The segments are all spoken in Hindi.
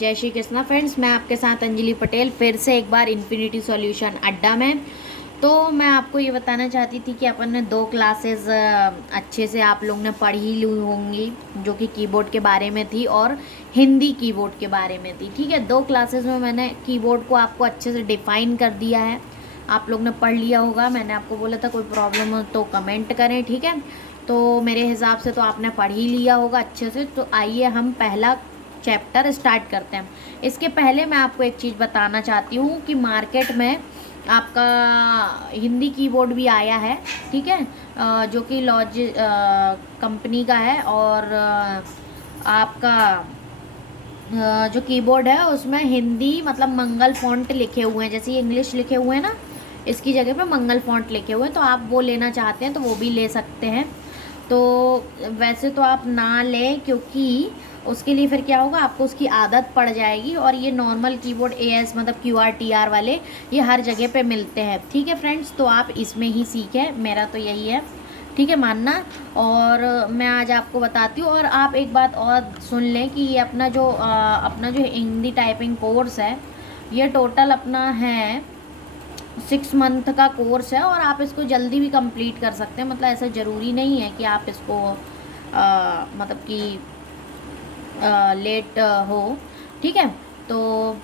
जय श्री कृष्णा फ्रेंड्स, मैं आपके साथ अंजलि पटेल फिर से एक बार इन्फिनिटी सॉल्यूशन अड्डा में। तो मैं आपको ये बताना चाहती थी कि अपन ने 2 क्लासेस अच्छे से आप लोग ने पढ़ ही ली होंगी, जो कि कीबोर्ड के बारे में थी और हिंदी कीबोर्ड के बारे में थी। ठीक है, 2 क्लासेस में मैंने कीबोर्ड को आपको अच्छे से डिफ़ाइन कर दिया है। आप लोग ने पढ़ लिया होगा। मैंने आपको बोला था कोई प्रॉब्लम हो तो कमेंट करें। ठीक है, तो मेरे हिसाब से तो आपने पढ़ ही लिया होगा अच्छे से। तो आइए हम पहला चैप्टर स्टार्ट करते हैं। इसके पहले मैं आपको एक चीज़ बताना चाहती हूँ कि मार्केट में आपका हिंदी कीबोर्ड भी आया है। ठीक है, जो कि लॉजिक कंपनी का है। और आपका जो कीबोर्ड है उसमें हिंदी मतलब मंगल फ़ॉन्ट लिखे हुए हैं। जैसे इंग्लिश लिखे हुए हैं ना, इसकी जगह पे मंगल फ़ॉन्ट लिखे हुए हैं। तो आप वो लेना चाहते हैं तो वो भी ले सकते हैं। तो वैसे तो आप ना लें, क्योंकि उसके लिए फिर क्या होगा, आपको उसकी आदत पड़ जाएगी। और ये नॉर्मल कीबोर्ड एएस मतलब क्यूआर टीआर वाले ये हर जगह पे मिलते हैं। ठीक है फ्रेंड्स, तो आप इसमें ही सीखें, मेरा तो यही है। ठीक है, मानना। और मैं आज आपको बताती हूँ। और आप एक बात और सुन लें कि ये अपना जो हिंदी टाइपिंग कोर्स है, ये टोटल अपना है 6 मंथ का कोर्स है। और आप इसको जल्दी भी कंप्लीट कर सकते हैं। मतलब ऐसा ज़रूरी नहीं है कि आप इसको मतलब कि लेट हो। ठीक है, तो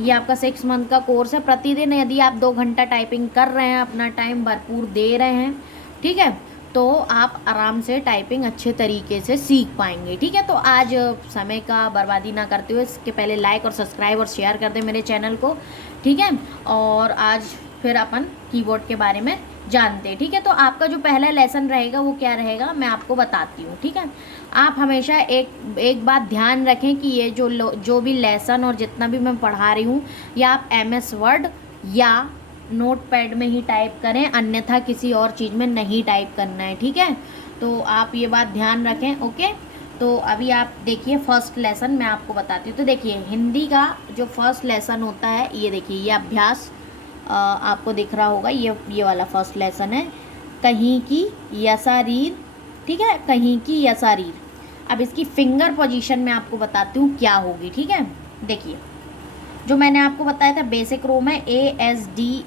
ये आपका 6 मंथ का कोर्स है। प्रतिदिन यदि आप 2 घंटा टाइपिंग कर रहे हैं, अपना टाइम भरपूर दे रहे हैं, ठीक है, तो आप आराम से टाइपिंग अच्छे तरीके से सीख पाएंगे। ठीक है, तो आज समय का बर्बादी ना करते हुए इसके पहले लाइक और सब्सक्राइब और शेयर कर दें मेरे चैनल को। ठीक है, और आज फिर अपन कीबोर्ड के बारे में जानते हैं। ठीक है, तो आपका जो पहला लेसन रहेगा वो क्या रहेगा मैं आपको बताती हूँ। ठीक है, आप हमेशा एक बात ध्यान रखें कि ये जो भी लेसन और जितना भी मैं पढ़ा रही हूँ, या आप एमएस वर्ड या नोटपैड में ही टाइप करें, अन्यथा किसी और चीज़ में नहीं टाइप करना है। ठीक है, तो आप ये बात ध्यान रखें। ओके, तो अभी आप देखिए फर्स्ट लेसन मैं आपको बताती हूँ। तो देखिए हिंदी का जो फर्स्ट लेसन होता है, ये देखिए ये अभ्यास आपको दिख रहा होगा। ये वाला फर्स्ट लेसन है, कहीं की यसारीर। ठीक है, कहीं की यसारीर। अब इसकी फिंगर पोजीशन में आपको बताती हूँ क्या होगी। ठीक है, देखिए जो मैंने आपको बताया था बेसिक रो में ASD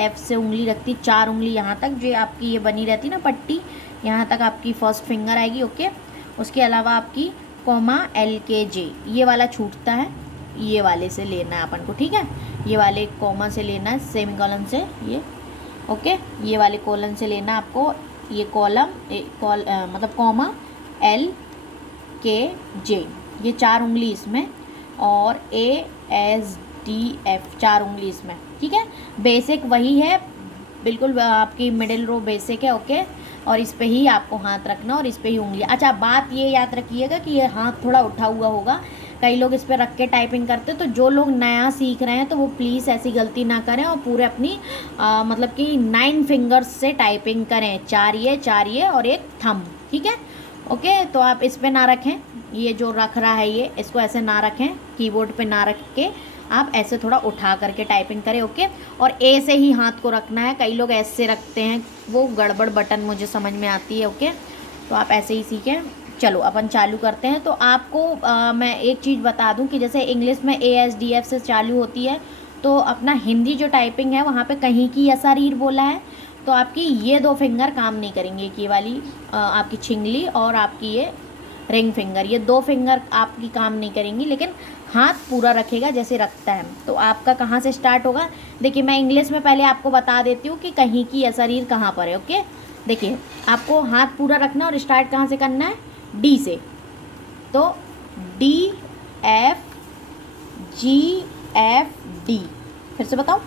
F से उंगली रखती, 4 उंगली यहाँ तक जो आपकी ये बनी रहती ना पट्टी, यहाँ तक आपकी फर्स्ट फिंगर आएगी। ओके, उसके अलावा आपकी कॉमा LKJ ये वाला छूटता है, ये वाले से लेना है अपन को। ठीक है, ये वाले कॉमा से लेना है, सेमीकोलन से ये। ओके, ये वाले कोलन से लेना है आपको, ये मतलब कॉमा LKJ, ये 4 उंगली इसमें, और ASDF 4 उंगली इसमें। ठीक है, बेसिक वही है बिल्कुल, आपकी मिडिल रो बेसिक है। ओके, और इस पे ही आपको हाथ रखना और इस पे ही उंगली। अच्छा, बात ये याद रखिएगा कि ये हाथ थोड़ा उठा हुआ होगा। कई लोग इस पे रख के टाइपिंग करते हैं, तो जो लोग नया सीख रहे हैं तो वो प्लीज़ ऐसी गलती ना करें और पूरे अपनी मतलब कि 9 फिंगर्स से टाइपिंग करें, 4 ये और एक थंब। ठीक है, ओके, तो आप इस पे ना रखें, ये जो रख रहा है ये इसको ऐसे ना रखें, कीबोर्ड पे ना रख के आप ऐसे थोड़ा उठा करके टाइपिंग करें। ओके, और ए से ही हाथ को रखना है। कई लोग ऐसे रखते हैं, वो गड़बड़ बटन मुझे समझ में आती है। ओके, तो आप ऐसे ही सीखें। चलो अपन चालू करते हैं। तो आपको मैं एक चीज़ बता दूं कि जैसे इंग्लिश में ASDF से चालू होती है, तो अपना हिंदी जो टाइपिंग है वहाँ पे कहीं की यसारीर बोला है, तो आपकी ये 2 फिंगर काम नहीं करेंगे, ये वाली आपकी छिंगली और आपकी ये रिंग फिंगर, ये 2 फिंगर आपकी काम नहीं करेंगी, लेकिन हाथ पूरा रखेगा जैसे रखता है। तो आपका कहाँ से स्टार्ट होगा, देखिए मैं इंग्लिश में पहले आपको बता देती हूँ कि कहीं की यसारीर कहाँ पर है। ओके, देखिए आपको हाथ पूरा रखना है और स्टार्ट कहाँ से करना है, D से। तो DFGFD, फिर से बताओ,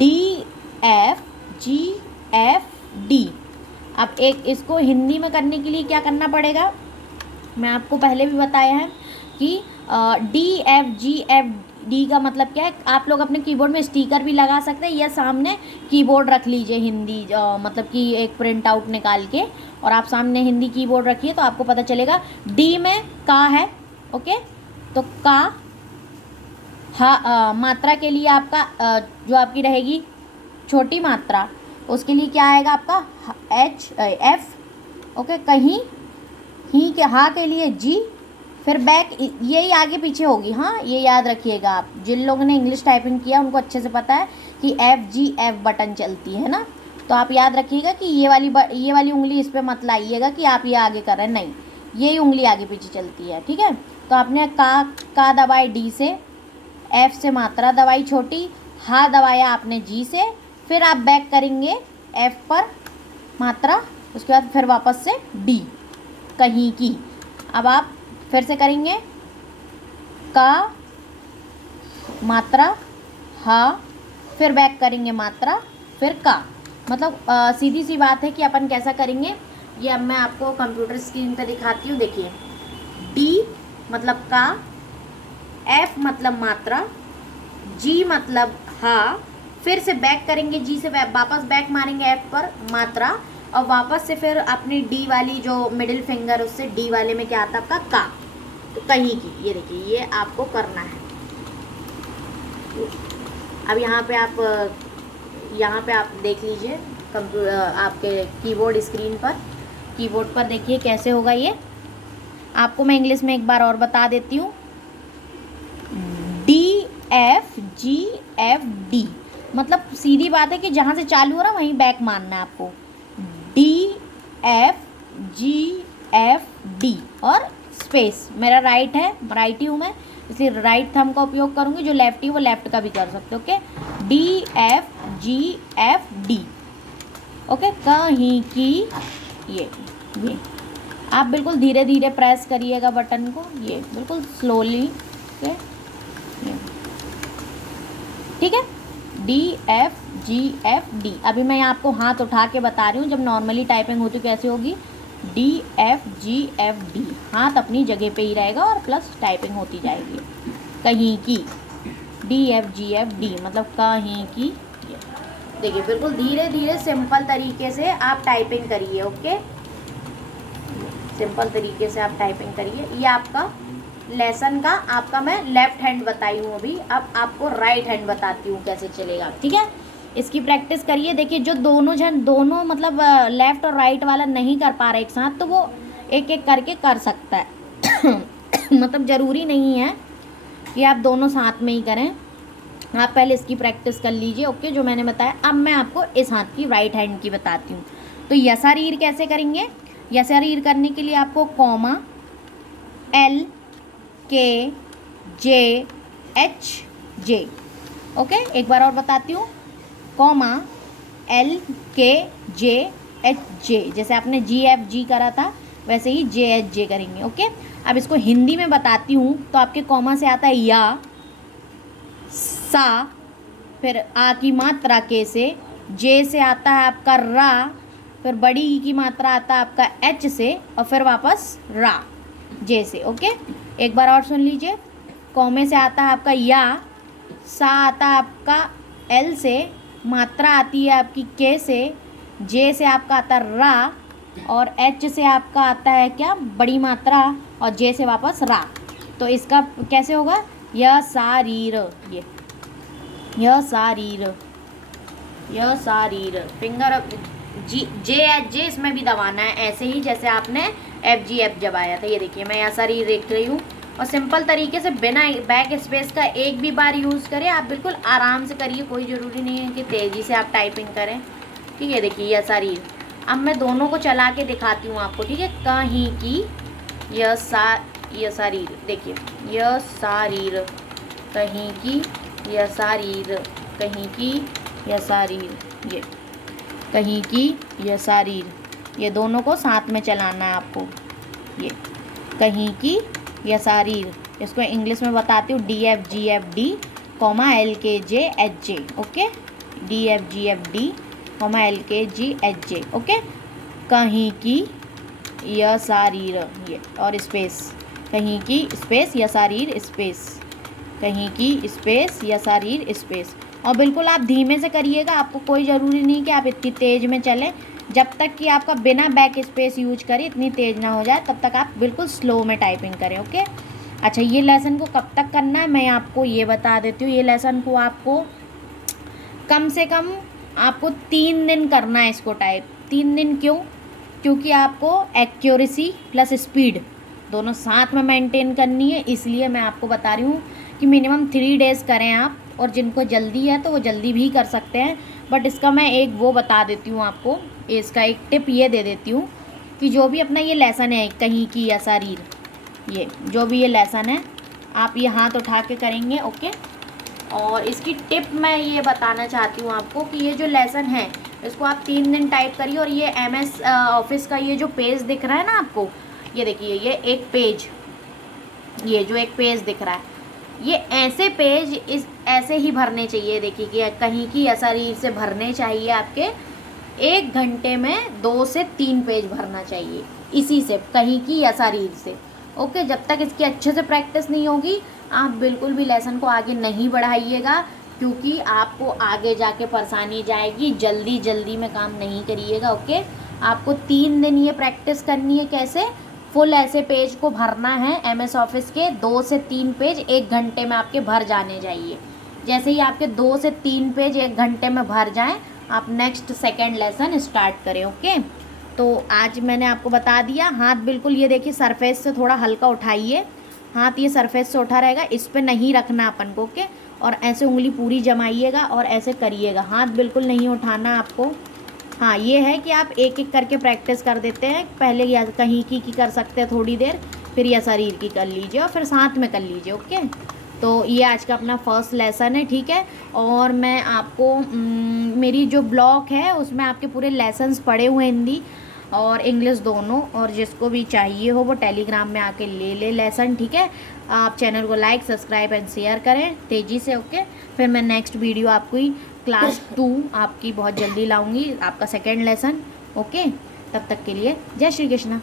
DFGFD। अब एक इसको हिंदी में करने के लिए क्या करना पड़ेगा, मैं आपको पहले भी बताया है कि DFGFD का मतलब क्या है। आप लोग अपने कीबोर्ड में स्टिकर भी लगा सकते हैं, या सामने कीबोर्ड रख लीजिए हिंदी, मतलब कि एक प्रिंट आउट निकाल के, और आप सामने हिंदी कीबोर्ड रखिए तो आपको पता चलेगा। D में का है। ओके, तो का मात्रा के लिए आपका जो आपकी रहेगी छोटी मात्रा, उसके लिए क्या आएगा आपका F। ओके, कहीं ही के हा के लिए G, फिर बैक, यही आगे पीछे होगी। हाँ, ये याद रखिएगा आप, जिन लोगों ने इंग्लिश टाइपिंग किया उनको अच्छे से पता है कि F बटन चलती है ना। तो आप याद रखिएगा कि ये वाली उंगली इस पर मत लाइएगा कि आप ये आगे कर रहे हैं, नहीं, यही उंगली आगे पीछे चलती है, ठीक है। तो आपने का दबाए D से, F से मात्रा दबाई छोटी, हा दबाया आपने G से, फिर आप बैक करेंगे F पर मात्रा, उसके बाद फिर वापस से D कहीं की। अब आप फिर से करेंगे का मात्रा हा, फिर बैक करेंगे मात्रा, फिर का। मतलब सीधी सी बात है कि अपन कैसा करेंगे, ये अब मैं आपको कंप्यूटर स्क्रीन पर दिखाती हूँ। देखिए, D मतलब का, F मतलब मात्रा, G मतलब हा, फिर से बैक करेंगे G से, वापस बैक मारेंगे F पर मात्रा, और वापस से फिर अपनी D वाली जो मिडिल फिंगर, उससे D वाले में क्या आता है आपका का, तो कहीं की। ये देखिए, ये आपको करना है। अब यहाँ पे आप देख लीजिए आपके कीबोर्ड स्क्रीन पर, कीबोर्ड पर देखिए कैसे होगा ये। आपको मैं इंग्लिश में एक बार और बता देती हूँ। DFGFD, मतलब सीधी बात है कि जहाँ से चालू हो रहा वहीं बैक मारना है आपको। DFGFD और स्पेस, मेरा राइट है, राइटी हूँ मैं, इसलिए राइट थंब का उपयोग करूँगी। जो लेफ्टी वो लेफ्ट का भी कर सकते हो। Okay, DFGFD। ओके, कहीं की, ये आप बिल्कुल धीरे धीरे प्रेस करिएगा बटन को, ये बिल्कुल स्लोली। ओके, ठीक है, DFGFD। अभी मैं आपको हाथ उठा के बता रही हूँ, जब नॉर्मली टाइपिंग होती कैसे होगी। DFGFD, हाथ अपनी जगह पे ही रहेगा और प्लस टाइपिंग होती जाएगी। कहीं की, DFGFD मतलब कहीं की। देखिए, बिल्कुल धीरे धीरे सिंपल तरीके से आप टाइपिंग करिए। ओके, सिंपल तरीके से आप टाइपिंग करिए। ये आपका लेसन का आपका मैं लेफ्ट हैंड बताई हूँ अभी, अब आपको राइट हैंड बताती हूँ कैसे चलेगा, ठीक है। इसकी प्रैक्टिस करिए। देखिए, जो दोनों मतलब लेफ़्ट और राइट वाला नहीं कर पा रहे एक साथ, तो वो एक एक करके कर सकता है। मतलब ज़रूरी नहीं है कि आप दोनों साथ में ही करें। आप पहले इसकी प्रैक्टिस कर लीजिए। ओके, जो मैंने बताया। अब मैं आपको इस हाथ की, राइट हैंड की बताती हूँ। तो यसारीर कैसे करेंगे। यसारीर करने के लिए आपको कॉमा LKJHJ। ओके, एक बार और बताती हूँ, कॉमा LKJHJ, जैसे आपने GFG करा था वैसे ही JHJ करेंगे। ओके, अब इसको हिंदी में बताती हूँ। तो आपके कॉमा से आता है या, सा, फिर आ की मात्रा के से, जे से आता है आपका रा, फिर बड़ी ई की मात्रा आता है आपका एच से, और फिर वापस रा, जे से। ओके, एक बार और सुन लीजिए। कॉमे से आता है आपका या, सा आता है आपका एल से, मात्रा आती है आपकी के से, जे से आपका आता है रा, और एच से आपका आता है क्या, बड़ी मात्रा, और जे से वापस रा। तो इसका कैसे होगा, यसारीर। यह सारीर फिंगर जे इसमें भी दबाना है, ऐसे ही जैसे आपने FGF दबाया था। ये देखिए, मैं यसारीर देख रही हूँ। और सिंपल तरीके से बिना बैक स्पेस का एक भी बार यूज़ करें। आप बिल्कुल आराम से करिए, कोई ज़रूरी नहीं है कि तेज़ी से आप टाइपिंग करें, ठीक है। देखिए, यसारीर। अब मैं दोनों को चला के दिखाती हूँ आपको, ठीक है। कहीं की, यसारीर, देखिए, यसारीर, कहीं की, यसारीर, कहीं की, यसारीर, ये कहीं की, यसारीर, ये दोनों को साथ में चलाना है आपको। ये कहीं की, यसारीर, इसको इंग्लिश में बताती हूँ DFGFD, LKJHJ। Okay, DFGFD, LKJHJ। Okay, कहीं की, यसारीर, ये, और स्पेस, कहीं की स्पेस यसारीर स्पेस, कहीं की स्पेस यसारीर स्पेस। और बिल्कुल आप धीमे से करिएगा, आपको कोई ज़रूरी नहीं कि आप इतनी तेज़ में चलें। जब तक कि आपका बिना बैक स्पेस यूज करें इतनी तेज़ ना हो जाए, तब तक आप बिल्कुल स्लो में टाइपिंग करें। ओके, अच्छा, ये लेसन को कब तक करना है मैं आपको ये बता देती हूँ। ये लेसन को आपको कम से कम आपको 3 दिन करना है इसको टाइप। 3 दिन क्यों, क्योंकि आपको एक्यूरेसी प्लस स्पीड दोनों साथ में मेंटेन करनी है, इसलिए मैं आपको बता रही हूँ कि मिनिमम 3 डेज़ करें आप। और जिनको जल्दी है तो वो जल्दी भी कर सकते हैं, बट इसका मैं एक वो बता देती हूँ आपको, इसका एक टिप ये दे देती हूँ कि जो भी अपना ये लेसन है कहीं की या शरीर, ये जो भी ये लेसन है आप ये हाथ उठा के करेंगे, ओके। और इसकी टिप मैं ये बताना चाहती हूँ आपको कि ये जो लेसन है इसको आप 3 दिन टाइप करिए। और ये MS ऑफिस का ये जो पेज दिख रहा है ना आपको, ये देखिए ये एक पेज, ये जो एक पेज दिख रहा है, ये ऐसे पेज इस ऐसे ही भरने चाहिए। देखिए कि कहीं की या शरीर से भरने चाहिए आपके 1 घंटे में 2 से 3 पेज भरना चाहिए इसी से, कहीं की या शरीर से, ओके। जब तक इसकी अच्छे से प्रैक्टिस नहीं होगी आप बिल्कुल भी लेसन को आगे नहीं बढ़ाइएगा, क्योंकि आपको आगे जाके परेशानी जाएगी। जल्दी जल्दी में काम नहीं करिएगा, ओके। आपको 3 दिन ये प्रैक्टिस करनी है, कैसे फुल ऐसे पेज को भरना है। MS ऑफिस के 2 से 3 पेज 1 घंटे में आपके भर जाने चाहिए। जैसे ही आपके 2 से 3 पेज 1 घंटे में भर जाएं, आप नेक्स्ट सेकेंड लेसन स्टार्ट करें, ओके। तो आज मैंने आपको बता दिया। हाथ बिल्कुल ये देखिए सरफेस से थोड़ा हल्का उठाइए, हाथ ये सरफेस से उठा रहेगा, इस पे नहीं रखना अपन को, ओके। और ऐसे उंगली पूरी जमाइएगा और ऐसे करिएगा, हाथ बिल्कुल नहीं उठाना आपको। हाँ, ये है कि आप एक एक करके प्रैक्टिस कर देते हैं। पहले या कहीं की कर सकते हैं थोड़ी देर, फिर या शरीर की कर लीजिए और फिर साथ में कर लीजिए, ओके। तो ये आज का अपना फर्स्ट लेसन है, ठीक है। और मैं आपको मेरी जो ब्लॉग है उसमें आपके पूरे लेसन्स पढ़े हुए हिंदी और इंग्लिश दोनों, और जिसको भी चाहिए हो वो टेलीग्राम में आके ले लेसन, ठीक है। आप चैनल को लाइक सब्सक्राइब एंड शेयर करें तेज़ी से, ओके। फिर मैं नेक्स्ट वीडियो आपको ही क्लास 2 आपकी बहुत जल्दी लाऊंगी, आपका सेकेंड लेसन, ओके। तब तक के लिए जय श्री कृष्णा।